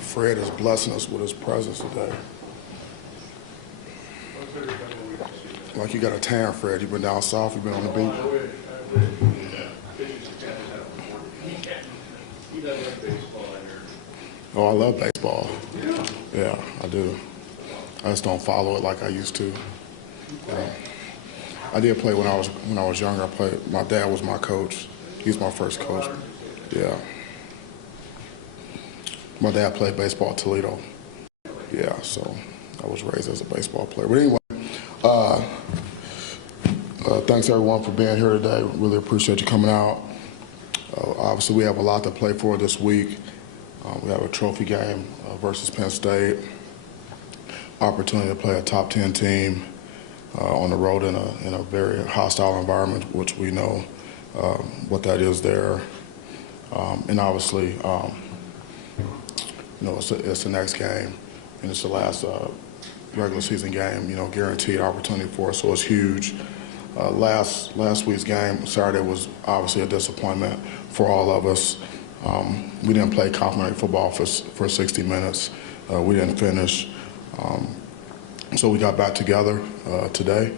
Fred is blessing us with his presence today. Like you got a tan, Fred. You've been down south. You've been on the beat. Oh, I love baseball. Yeah, I do. I just don't follow it like I used to. I did play when I was younger. I played. My dad was my coach. He's my first coach. Yeah. My dad played baseball at Toledo. Yeah, so I was raised as a baseball player. But anyway, thanks everyone for being here today. Really appreciate you coming out. Obviously, we have a lot to play for this week. We have a trophy game versus Penn State. Opportunity to play a top 10 team on the road in a very hostile environment, which we know what that is there. And obviously, it's the next game, and it's the last regular season game. Guaranteed opportunity for us, so it's huge. Last week's game, Saturday, was obviously a disappointment for all of us. We didn't play complimentary football for 60 minutes. We didn't finish. So we got back together today,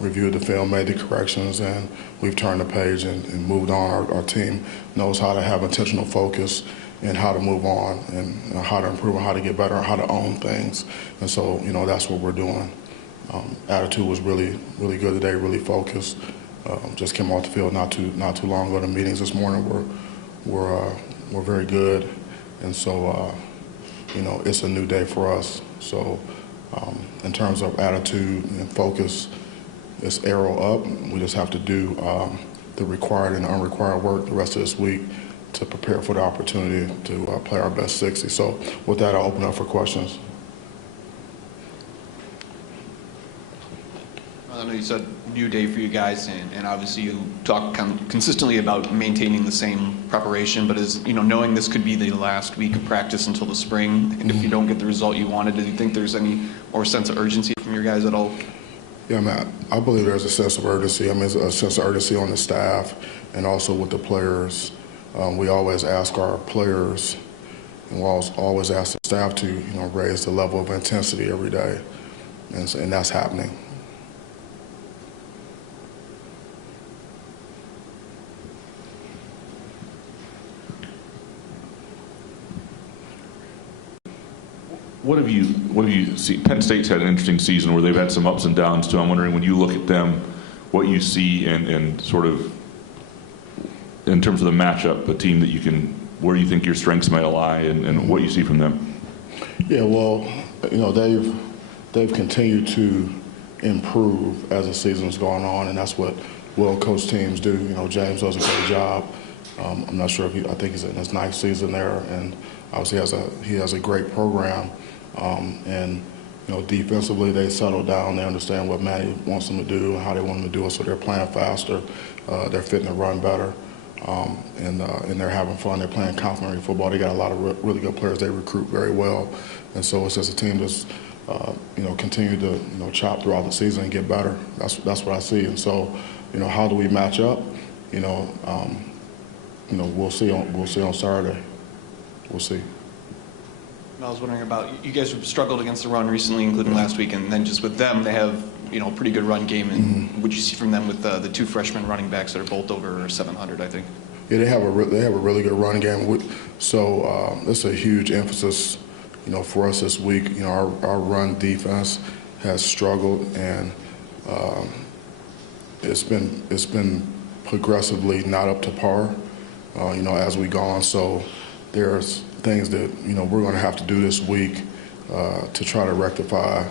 reviewed the film, made the corrections, and we've turned the page and moved on. Our team knows how to have intentional focus and how to move on and how to improve and how to get better and how to own things. And so, that's what we're doing. Attitude was really, really good today, really focused. Just came off the field not too long ago. The meetings this morning were very good. And so, it's a new day for us. So in terms of attitude and focus, it's arrow up. We just have to do the required and unrequired work the rest of this week to prepare for the opportunity to play our best 60. So with that, I'll open up for questions. I know you said new day for you guys, and obviously you talk consistently about maintaining the same preparation, but knowing this could be the last week of practice until the spring, and if you don't get the result you wanted, do you think there's any more sense of urgency from your guys at all? Yeah, man, I believe there's a sense of urgency. There's a sense of urgency on the staff and also with the players. We always ask our players, and we'll always ask the staff to, raise the level of intensity every day, and that's happening. What have you seen? Penn State's had an interesting season where they've had some ups and downs too. I'm wondering, when you look at them, what you see and sort of in terms of the matchup, a team that where you think your strengths might lie and what you see from them. Yeah, well, they've continued to improve as the season's gone on, and that's what well-coached teams do. James does a great job. I'm not sure I think he's in his 9th season there, and obviously he has a great program. And defensively, they settle down. They understand what Matty wants them to do and how they want them to do it. So they're playing faster. They're fitting the run better, and they're having fun. They're playing complimentary football. They got a lot of really good players. They recruit very well, and so it's just a team that's continue to chop throughout the season and get better. That's what I see. And so how do we match up? We'll see on Saturday. We'll see. I was wondering about, you guys have struggled against the run recently, including last week, and then just with them, they have a pretty good run game. And what you see from them with the 2 freshman running backs that are both over 700, I think? Yeah, they have a really good run game. So it's a huge emphasis, for us this week. Our run defense has struggled, and it's been progressively not up to par, as we go on. So there's things that we're going to have to do this week to try to rectify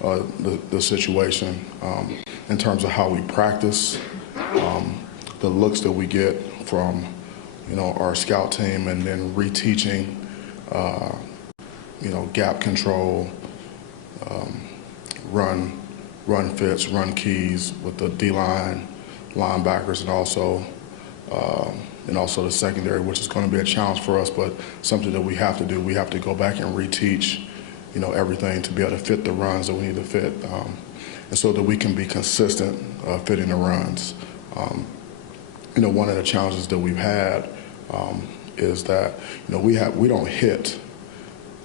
the situation in terms of how we practice, the looks that we get from our scout team, and then reteaching gap control, run fits, run keys with the D-line, linebackers, and also the secondary, which is going to be a challenge for us, but something that we have to do. We have to go back and reteach, everything to be able to fit the runs that we need to fit, and so that we can be consistent fitting the runs. One of the challenges that we've had is that, we don't hit.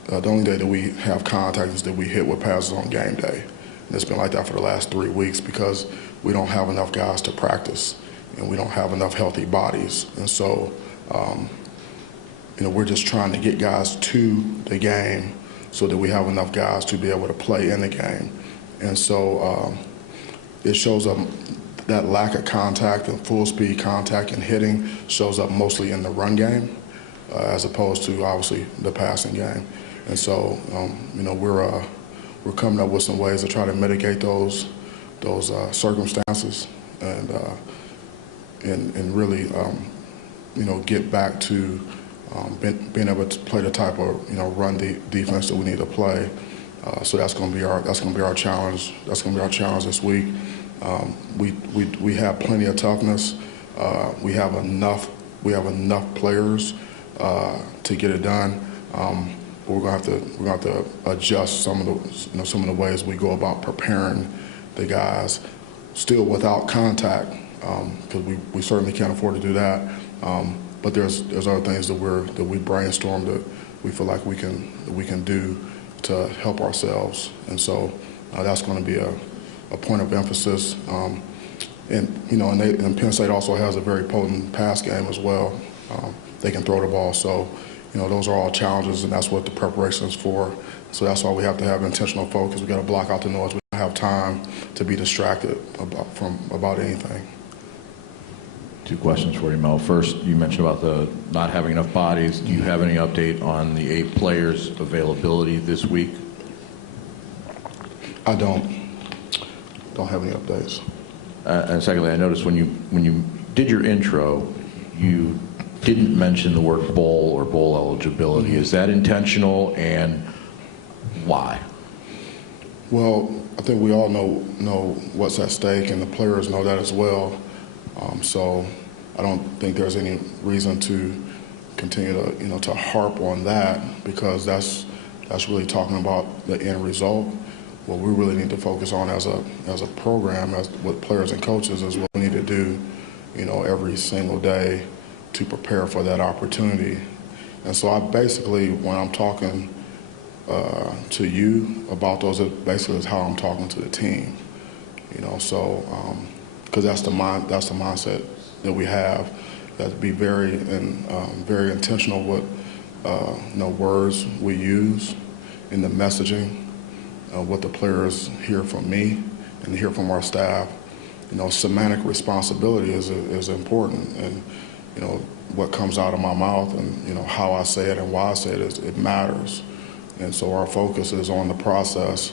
The only day that we have contact is that we hit with passes on game day. And it's been like that for the last 3 weeks because we don't have enough guys to practice and we don't have enough healthy bodies. And so, we're just trying to get guys to the game so that we have enough guys to be able to play in the game. And so it shows up, that lack of contact and full speed contact and hitting shows up mostly in the run game as opposed to obviously the passing game. And so, we're coming up with some ways to try to mitigate those circumstances and really, get back to being able to play the type of run defense that we need to play. So that's going to be our challenge. That's going to be our challenge this week. We have plenty of toughness. We have enough players to get it done. But we're going to have to adjust some of the ways we go about preparing the guys, still without contact, because we certainly can't afford to do that. But there's other things that we brainstormed that we feel like we can do to help ourselves, and so that's going to be a point of emphasis. And Penn State also has a very potent pass game as well. They can throw the ball, so those are all challenges, and that's what the preparation is for. So that's why we have to have intentional focus. We got to block out the noise. We don't have time to be distracted about anything. 2 questions for you, Mel. First, you mentioned about the not having enough bodies. Do you have any update on the 8 players' availability this week? I don't have any updates. And secondly, I noticed when you did your intro, you didn't mention the word bowl or bowl eligibility. Is that intentional, and why? Well, I think we all know what's at stake, and the players know that as well. So I don't think there's any reason to continue to to harp on that, because that's really talking about the end result. What we really need to focus on as a program, as with players and coaches, is what we need to do, every single day to prepare for that opportunity. And so I basically, when I'm talking to you about those, it basically is how I'm talking to the team. So because that's the mindset that we have. You have to be very intentional with words we use in the messaging. What the players hear from me and hear from our staff. Semantic responsibility is important, and what comes out of my mouth and how I say it and why I say it it matters. And so our focus is on the process.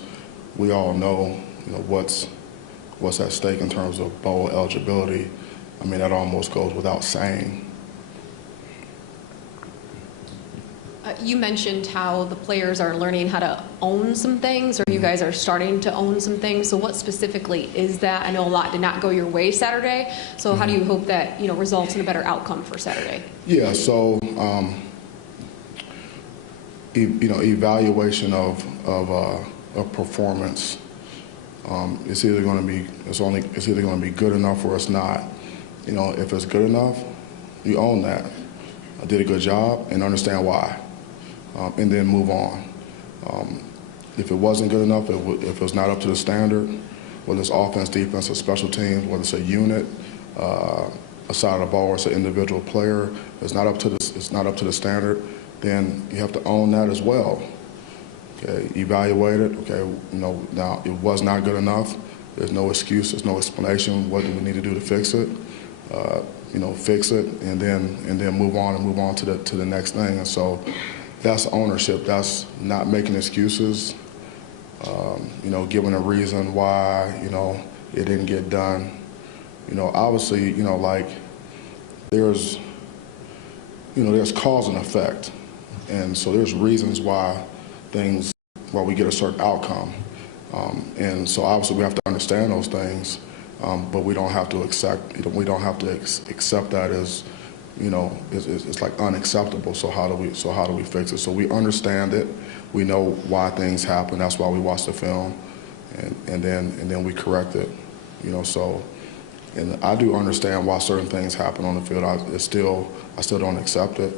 We all know what's at stake in terms of bowl eligibility. I mean, that almost goes without saying. You mentioned how the players are learning how to own some things, or you guys are starting to own some things. So what specifically is that? I know a lot did not go your way Saturday. So how do you hope that results in a better outcome for Saturday? Yeah. So evaluation of performance. It's either going to be good enough or it's not. If it's good enough, you own that. I did a good job and understand why, and then move on. If it wasn't good enough, if it's not up to the standard, whether it's offense, defense, or special teams, whether it's a unit, a side of the ball, or it's an individual player, it's not up to the standard, then you have to own that as well. Okay, evaluate it. Okay, now it was not good enough. There's no excuse. There's no explanation. What do we need to do to fix it? Fix it, and then move on to the next thing. And so that's ownership. That's not making excuses. Giving a reason why it didn't get done. Obviously, there's cause and effect, and so there's reasons why we get a certain outcome, and so obviously we have to understand those things. But we don't have to accept that as, it's like unacceptable. So how do we fix it? So we understand it. We know why things happen. That's why we watch the film, and then we correct it. So, and I do understand why certain things happen on the field. I still don't accept it.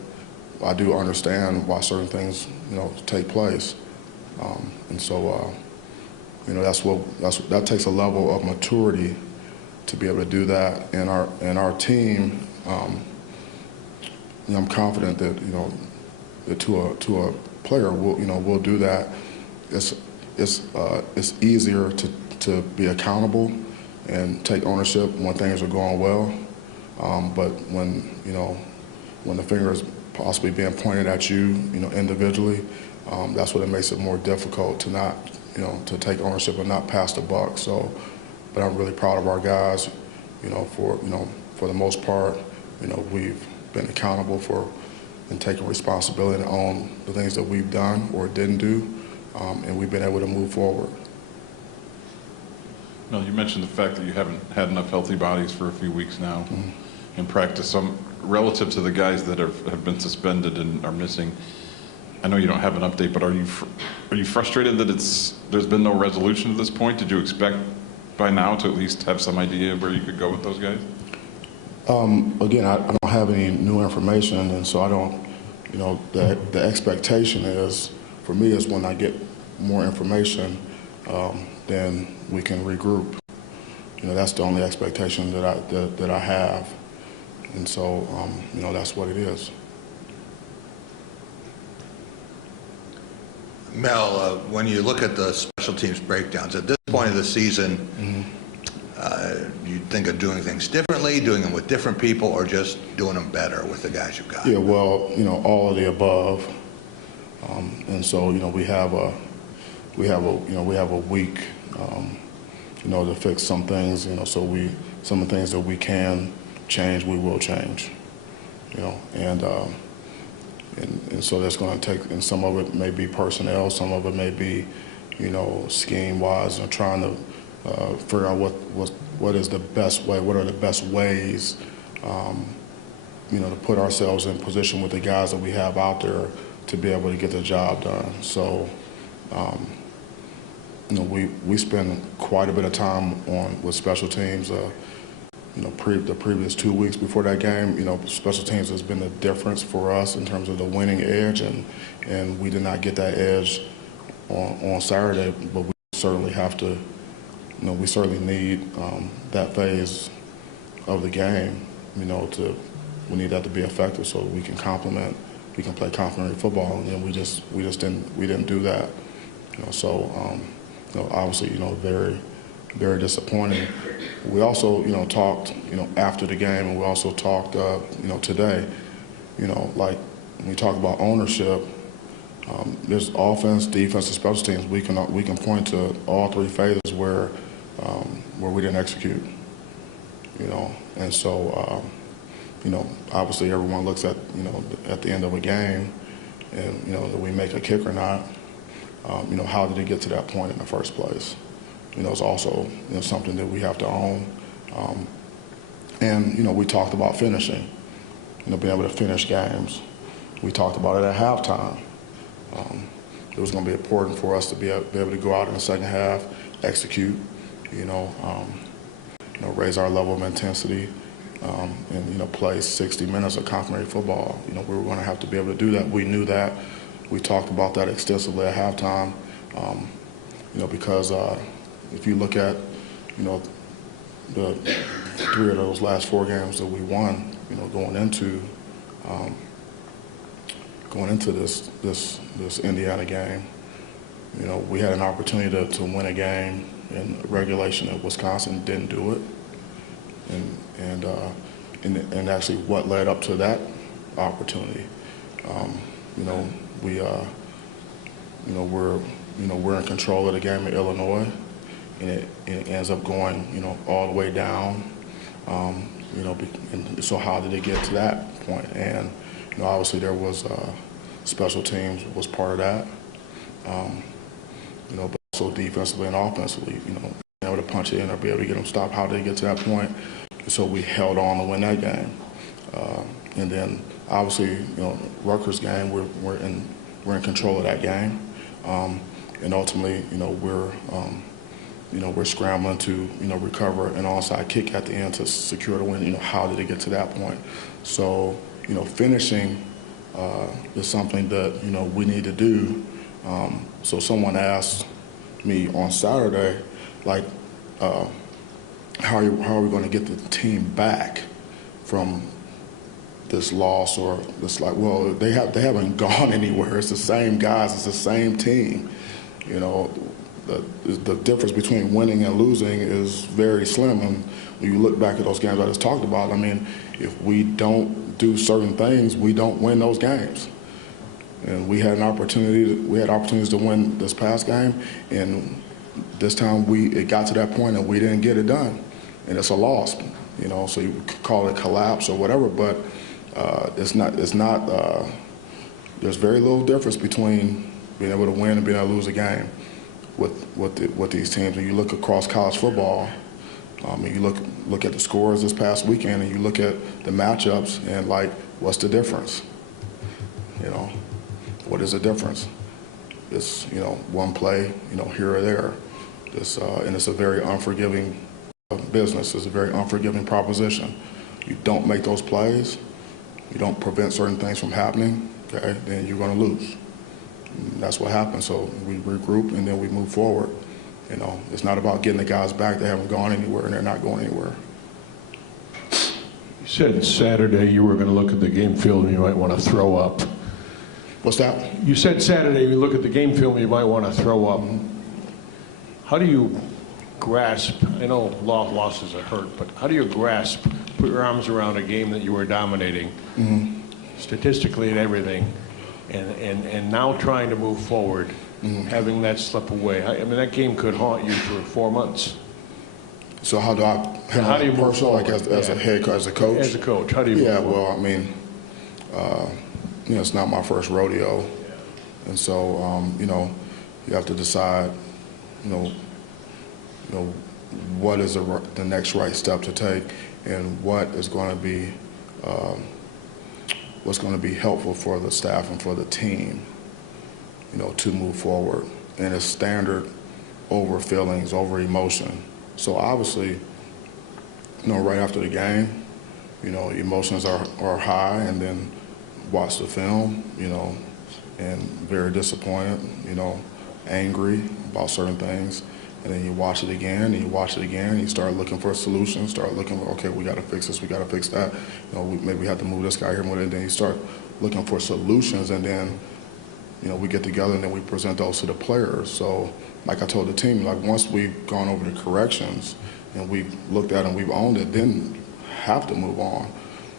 I do understand why certain things, take place. And so, that takes a level of maturity to be able to do that. And our team, I'm confident that, that to a player, we'll do that. It's easier to be accountable and take ownership when things are going well. But when the finger is possibly being pointed at you, individually, that's what it makes it more difficult to not, to take ownership and not pass the buck. So, but I'm really proud of our guys, for the most part, we've been accountable for and taking responsibility to own the things that we've done or didn't do, and we've been able to move forward. Mel, you mentioned the fact that you haven't had enough healthy bodies for a few weeks now in practice. Relative to the guys that have been suspended and are missing, I know you don't have an update, but are you frustrated that there's been no resolution to this point? Did you expect by now to at least have some idea of where you could go with those guys? Again, I don't have any new information, and so I don't, the expectation is, for me, is when I get more information, then we can regroup. That's the only expectation that I have, and so, that's what it is. Mel, when you look at the special teams breakdowns, at this point of the season, you think of doing things differently, doing them with different people, or just doing them better with the guys you've got? Yeah, well, all of the above, and so we have a week, to fix some things, so some of the things that we can change, we will change, and so that's going to take, and some of it may be personnel, some of it may be, scheme-wise, and trying to figure out what is the best way, what are the best ways, to put ourselves in position with the guys that we have out there to be able to get the job done. So, we spend quite a bit of time with special teams. The previous 2 weeks before that game, special teams has been the difference for us in terms of the winning edge, and we did not get that edge on Saturday, but we certainly have to, we certainly need that phase of the game, we need that to be effective so we can play complementary football, and we didn't do that, so obviously, very, very disappointing. We also, talked, after the game, and we also talked, today, like when we talk about ownership, there's offense, defense, and special teams. We can point to all three phases where we didn't execute, and so, obviously everyone looks at, at the end of a game, and that we make a kick or not. How did it get to that point in the first place? It's also something that we have to own. And we talked about finishing, being able to finish games. We talked about it at halftime. It was going to be important for us to be able to go out in the second half, execute, raise our level of intensity, and play 60 minutes of complementary football. We were going to have to be able to do that. We knew that. We talked about that extensively at halftime, because if you look at, the 3 of those last 4 games that we won, going into this Indiana game, we had an opportunity to win a game in regulation at Wisconsin, didn't do it, and actually what led up to that opportunity, we're in control of the game in Illinois, and it ends up going, all the way down. And so how did it get to that point? And obviously there was special teams was part of that. But also defensively and offensively, being able to punch it in or be able to get them stopped. How did it get to that point? So we held on to win that game. And then obviously, Rutgers game, we're in control of that game. And ultimately, we're scrambling to, recover an onside kick at the end to secure the win. How did it get to that point? So, finishing is something that, we need to do. So someone asked me on Saturday, like, how are we going to get the team back from this loss or this? Like, well, they haven't gone anywhere. It's the same guys. It's the same team. The difference between winning and losing is very slim. And when you look back at those games I just talked about, I mean, if we don't do certain things, we don't win those games. And we had opportunities to win this past game, and this time it got to that point and we didn't get it done, and it's a loss. So you could call it collapse or whatever, but it's not. There's very little difference between being able to win and being able to lose a game with these teams. And you look across college football, and you look at the scores this past weekend, and you look at the matchups, and like, what's the difference? What is the difference? It's one play, here or there. And it's a very unforgiving business. It's a very unforgiving proposition. You don't make those plays, you don't prevent certain things from happening, okay, then you're going to lose. And that's what happens. So we regroup and then we move forward. It's not about getting the guys back. They haven't gone anywhere and they're not going anywhere. You said Saturday you were going to look at the game film and you might want to throw up. What's that? You said Saturday you look at the game film and you might want to throw up. How do you grasp, I know losses are hurt, but how do you grasp, put your arms around a game that you were dominating, statistically and everything, and now trying to move forward, having that slip away? I mean, that game could haunt you for 4 months. So how do you move forward? Like as a head coach, as a coach? As a coach, how do you move forward? Well, I mean, it's not my first rodeo. And so, you have to decide, what is the next right step to take, and what is going to be what's going to be helpful for the staff and for the team, to move forward. And it's standard over feelings, over emotion. So obviously, right after the game, emotions are high, and then watch the film, and very disappointed, angry about certain things. And then you watch it again, and you watch it again, and you start looking for solutions, start looking for, okay, we got to fix this, we got to fix that. Maybe we have to move this guy here, and then you start looking for solutions, and then, we get together and then we present those to the players. So, like I told the team, like once we've gone over the corrections and we've looked at it and we've owned it, then have to move on.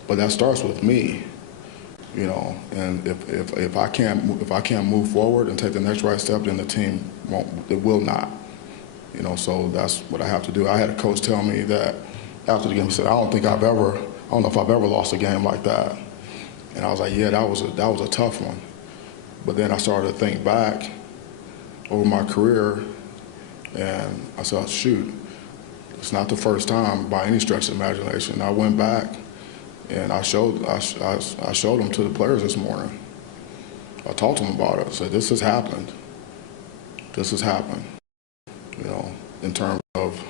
But that starts with me. And if I can't move forward and take the next right step, then the team will not. So that's what I have to do. I had a coach tell me that after the game, he said, I don't know if I've ever lost a game like that. And I was like, yeah, that was a tough one. But then I started to think back over my career, and I said, shoot, it's not the first time by any stretch of imagination. I went back and I showed them to the players this morning. I talked to them about it. I said, this has happened. This has happened. In terms of,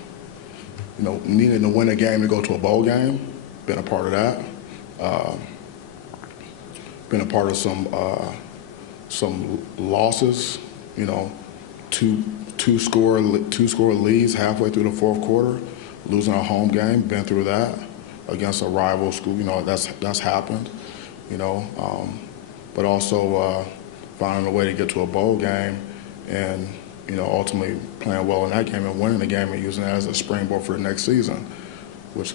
needing to win a game to go to a bowl game, been a part of that. Been a part of some losses, two score leads halfway through the fourth quarter, losing a home game, been through that against a rival school, that's happened, but also finding a way to get to a bowl game and, ultimately playing well in that game and winning the game and using that as a springboard for the next season, which,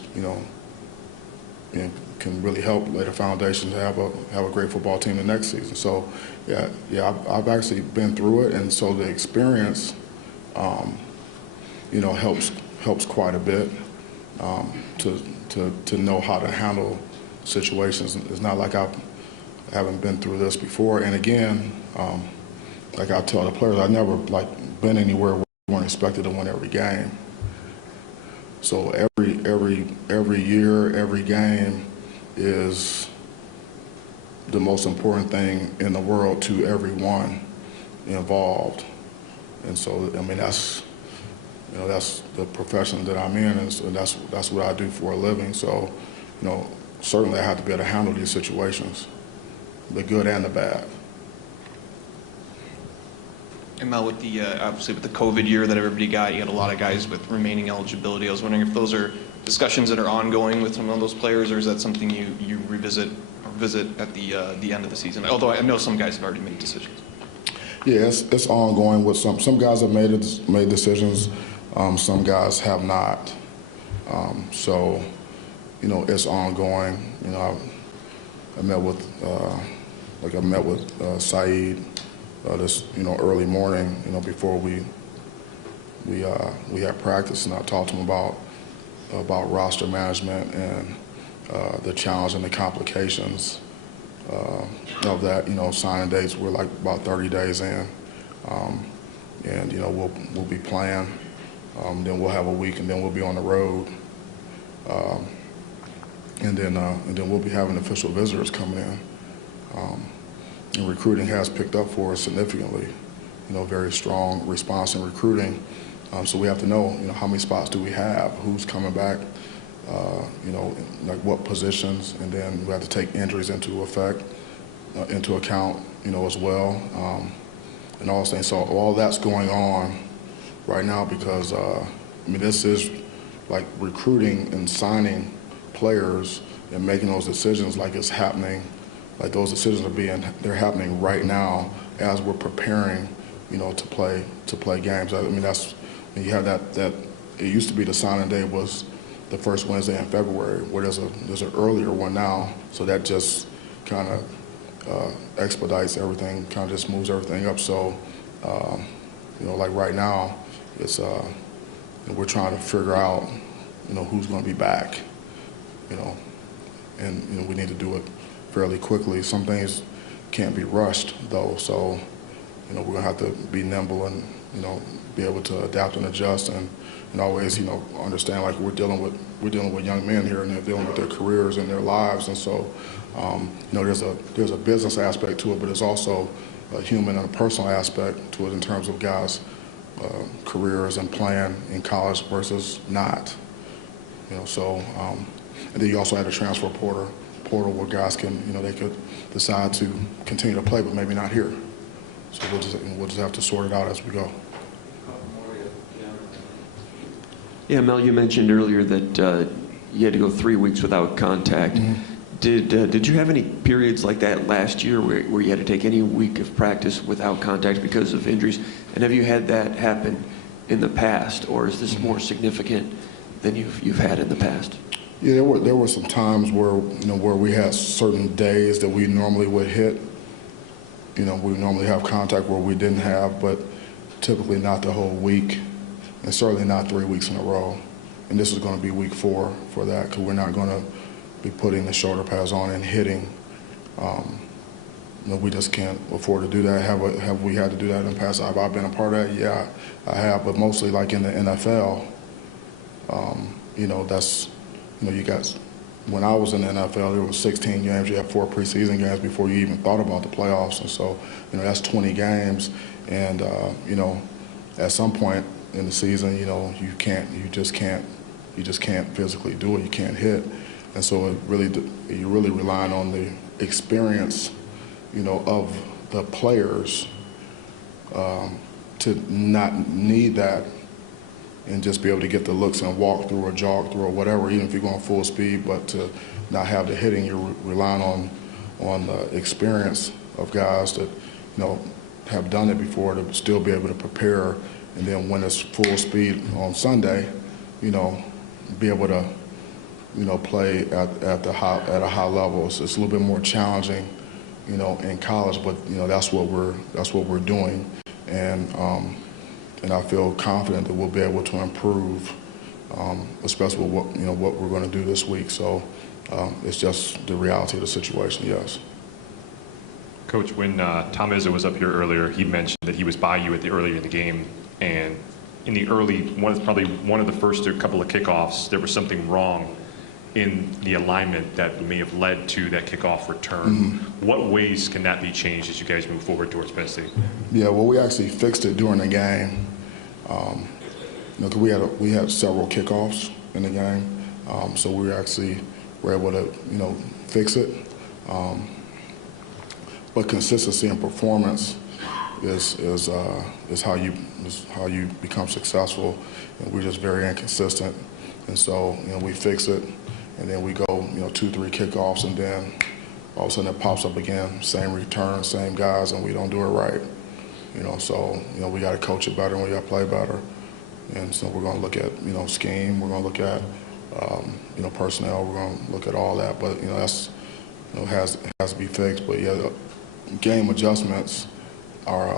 can really help lay the foundation to have a great football team the next season. So, I've actually been through it, and so the experience, helps quite a bit to know how to handle situations. It's not like I haven't been through this before. And again, like I tell the players, I've never been anywhere where we weren't expected to win every game. So every year, every game is the most important thing in the world to everyone involved. And so, I mean, that's the profession that I'm in, and so that's what I do for a living. So, certainly I have to be able to handle these situations. the good and the bad. And Mel, with the obviously with the COVID year that everybody got, you had a lot of guys with remaining eligibility. I was wondering if those are discussions that are ongoing with some of those players, or is that something you revisit or visit at the end of the season? Although I know some guys have already made decisions. Yeah, it's ongoing with some guys have made decisions, some guys have not. So, you know, it's ongoing. You know, I met with Saeed this early morning, before we had practice, and I talked to him about roster management and the challenge and the complications of that. Signing dates were like about 30 days in, and we'll be playing. Then we'll have a week, and then we'll be on the road, and then we'll be having official visitors coming in. And recruiting has picked up for us significantly. Very strong response in recruiting. So we have to know, how many spots do we have, who's coming back, like what positions, and then we have to take injuries into account, as well, and all those things. So all that's going on right now because, this is like recruiting and signing players and making those decisions like it's happening. Like those decisions they're happening right now as we're preparing, to play games. That's when you have that. It used to be the signing day was the first Wednesday in February, where there's an earlier one now. So that just kind of expedites everything, kind of just moves everything up. So, like right now, it's we're trying to figure out, who's going to be back, and we need to do it fairly quickly. Some things can't be rushed though, so we're gonna have to be nimble and be able to adapt and adjust and always understand, like we're dealing with young men here, and they're dealing with their careers and their lives, and so there's a business aspect to it, but there's also a human and a personal aspect to it in terms of guys' careers and playing in college versus not. So and then you also had a transfer portal where guys can, they could decide to continue to play, but maybe not here. So we'll just have to sort it out as we go. Yeah, Mel, you mentioned earlier that you had to go 3 weeks without contact. Mm-hmm. Did you have any periods like that last year where you had to take any week of practice without contact because of injuries? And have you had that happen in the past, or is this more significant than you've had in the past? Yeah, there were some times where where we had certain days that we normally would hit. We normally have contact where we didn't have, but typically not the whole week, and certainly not 3 weeks in a row. And this is going to be week 4 for that, because we're not going to be putting the shoulder pads on and hitting. We just can't afford to do that. Have we had to do that in the past? Have I been a part of that? Yeah, I have, but mostly like in the NFL. That's. You got, when I was in the NFL, there was 16 games. You had 4 preseason games before you even thought about the playoffs, and so that's 20 games. And at some point in the season, you just can't physically do it. You can't hit, and so you're really relying on the experience, of the players to not need that. And just be able to get the looks and walk through or jog through or whatever, even if you're going full speed, but to not have the hitting, you're relying on the experience of guys that, have done it before to still be able to prepare, and then when it's full speed on Sunday, be able to, play at a high level. So it's a little bit more challenging, in college, but that's what we're doing, and I feel confident that we'll be able to improve, especially with what we're going to do this week. So it's just the reality of the situation. Yes. Coach, when Tom Izzo was up here earlier, he mentioned that he was by you earlier in the game, and in the probably one of the first couple of kickoffs, there was something wrong in the alignment that may have led to that kickoff return. Mm-hmm. What ways can that be changed as you guys move forward towards Penn State? Yeah, well, we actually fixed it during the game. Because we had several kickoffs in the game, so we were able to fix it. but consistency and performance is how you become successful, and we're just very inconsistent. And so, we fix it, and then we go, 2-3 kickoffs, and then all of a sudden it pops up again, same return, same guys, and we don't do it right. So, we got to coach it better, and we got to play better. And so we're going to look at, scheme, we're going to look at, personnel, we're going to look at all that. But, that's, has to be fixed. But, yeah, game adjustments are,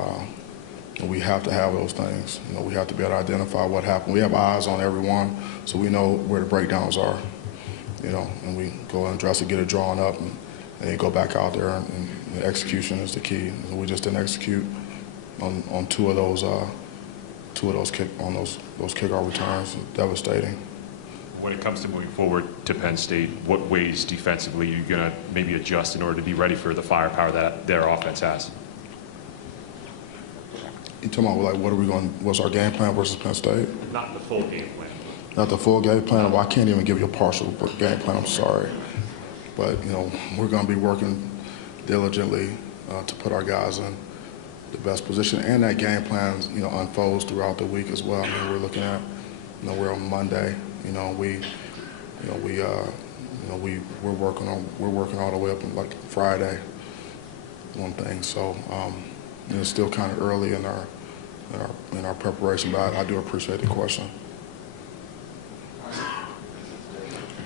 we have to have those things. We have to be able to identify what happened. We have eyes on everyone, so we know where the breakdowns are, and we go and address it, get it drawn up, and then go back out there, and the execution is the key. And we just didn't execute on two of those kickoff returns. Devastating. When it comes to moving forward to Penn State, what ways defensively are you going to maybe adjust in order to be ready for the firepower that their offense has? You talking about what's our game plan versus Penn State? Not the full game plan. Not the full game plan. Well, I can't even give you a partial game plan. I'm sorry, but we're going to be working diligently to put our guys in the best position, and that game plan unfolds throughout the week as well. I mean, we're looking at we're on Monday. We're working all the way up like Friday on things. So it's still kind of early in our preparation, but I do appreciate the question.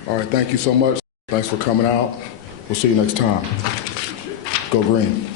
All right, thank you so much. Thanks for coming out. We'll see you next time. Go Green.